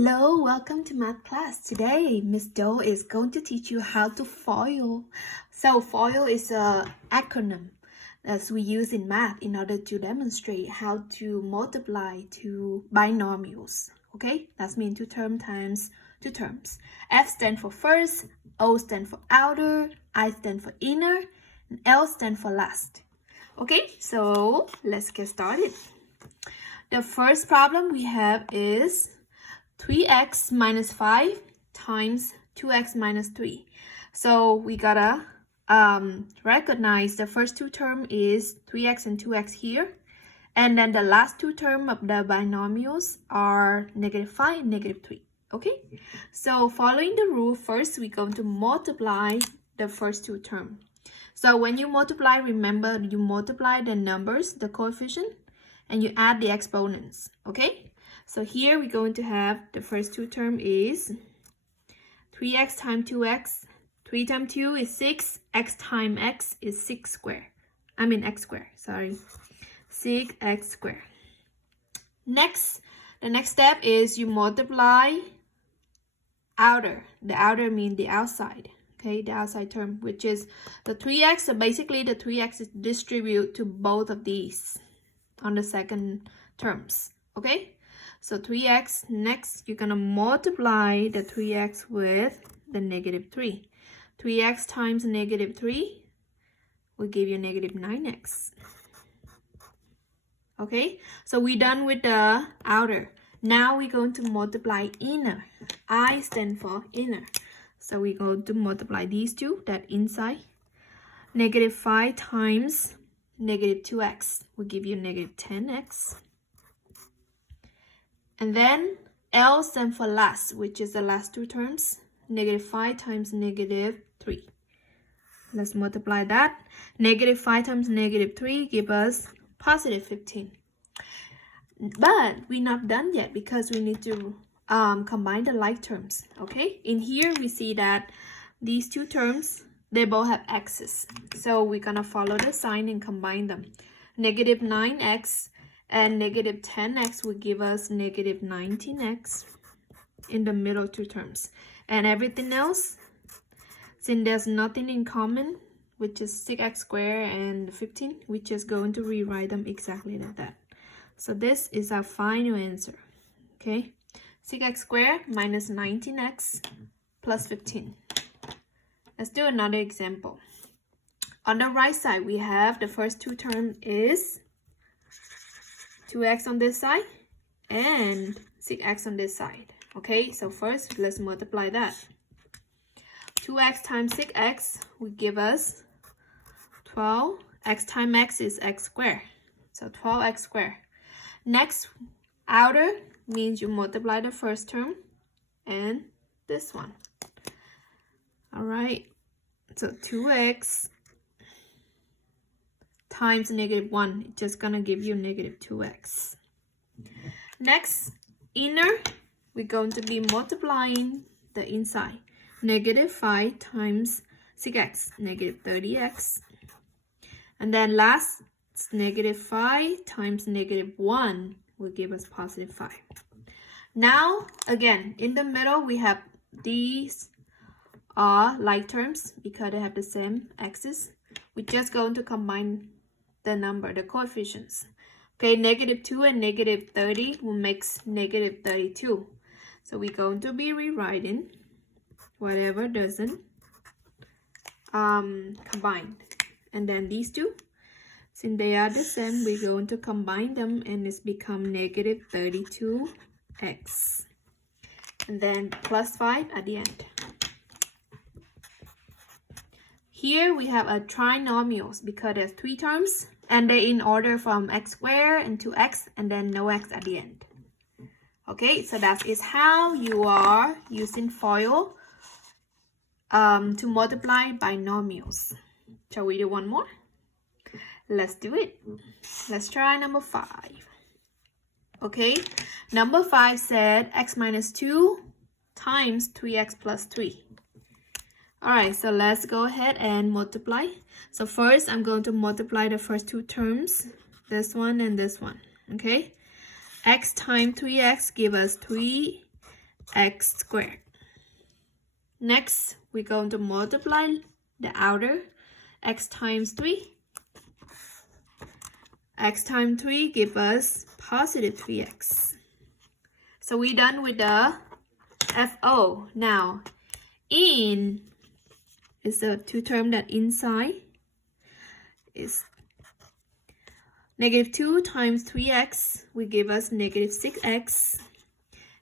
Hello, welcome to math class. Today, Miss Doe is going to teach you how to FOIL. So FOIL is an acronym that we use in math in order to demonstrate how to multiply two binomials. Okay, that's mean two terms times two terms. F stands for first, O stands for outer, I stand for inner, and L stands for last. Okay, so let's get started. The first problem we have is 3x minus 5 times 2x minus 3. So we gotta recognize the first two term is 3x and 2x here. And then the last two term of the binomials are negative 5 and negative 3. Okay? So following the rule, first we're going to multiply the first two terms. So when you multiply, remember you multiply the numbers, the coefficient, and you add the exponents. Okay? So here we're going to have the first two term is 3x times 2x. 3 times 2 is 6. X times x is 6 squared. X squared, sorry. 6x squared. Next, the next step is you multiply outer. The outer means the outside. Okay, the outside term, which is the 3x. So basically the 3x is distribute to both of these on the second terms. Okay? So 3x, next you're going to multiply the 3x with the negative 3. 3x times negative 3 will give you negative 9x. Okay, so we're done with the outer. Now we're going to multiply inner. I stand for inner. So we're going to multiply these two, that inside. Negative 5 times negative 2x will give you negative 10x. And then L stands for last, which is the last two terms. Negative 5 times negative 3. Let's multiply that. Negative 5 times negative 3 give us positive 15. But we're not done yet because we need to combine the like terms. Okay? In here, we see that these two terms, they both have x's. So we're going to follow the sign and combine them. Negative 9x and negative 10x will give us negative 19x in the middle two terms. And everything else, since there's nothing in common, which is 6x squared and 15, we're just going to rewrite them exactly like that. So this is our final answer. Okay, 6x squared minus 19x plus 15. Let's do another example. On the right side, we have the first two terms is 2x on this side and 6x on this side. Okay, so first let's multiply that. 2x times 6x will give us 12. X times x is x squared. So 12x squared. Next, outer means you multiply the first term and this one. Alright, so 2x times negative 1, it's just gonna give you negative 2x. Next, inner, we're going to be multiplying the inside. Negative 5 times 6x, negative 30x. And then last, negative 5 times negative 1 will give us positive 5. Now, again, in the middle, we have these like terms because they have the same x's. We're just going to combine the number, the coefficients. Okay, negative 2 and negative 30 will make negative 32. So we're going to be rewriting whatever doesn't combine. And then these two, since they are the same, we're going to combine them and it's become negative 32x. And then plus 5 at the end. Here we have a trinomials because there's three terms and they're in order from x squared and 2x and then no x at the end. Okay, so that is how you are using FOIL to multiply binomials. Shall we do one more? Let's do it. Let's try number 5. Okay, number 5 said x minus 2 times 3x plus 3. Alright, so let's go ahead and multiply. So first, I'm going to multiply the first two terms, this one and this one, okay? X times 3x give us 3 x squared. Next, we're going to multiply the outer x times 3. X times 3 give us positive 3x. So we're done with the FO. Now, in is the two term that inside is negative 2 times 3x will give us negative 6x.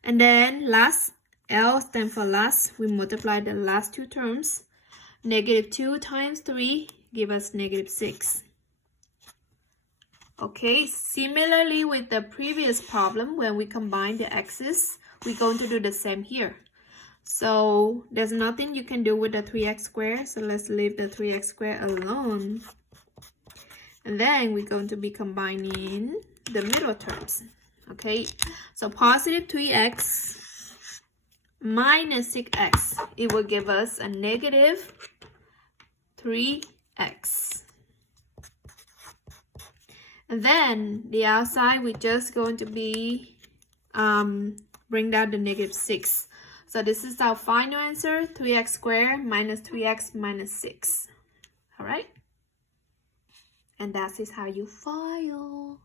And then last, L stands for last, we multiply the last two terms. Negative 2 times 3 give us negative 6. Okay, similarly with the previous problem, when we combine the x's, we're going to do the same here. So there's nothing you can do with the 3x squared, so let's leave the 3x squared alone. And then we're going to be combining the middle terms. Okay, so positive 3x minus 6x, it will give us a negative 3x. And then the outside, we're just going to be bring down the negative 6. So this is our final answer, 3x squared minus 3x minus 6. All right? And that is how you FOIL.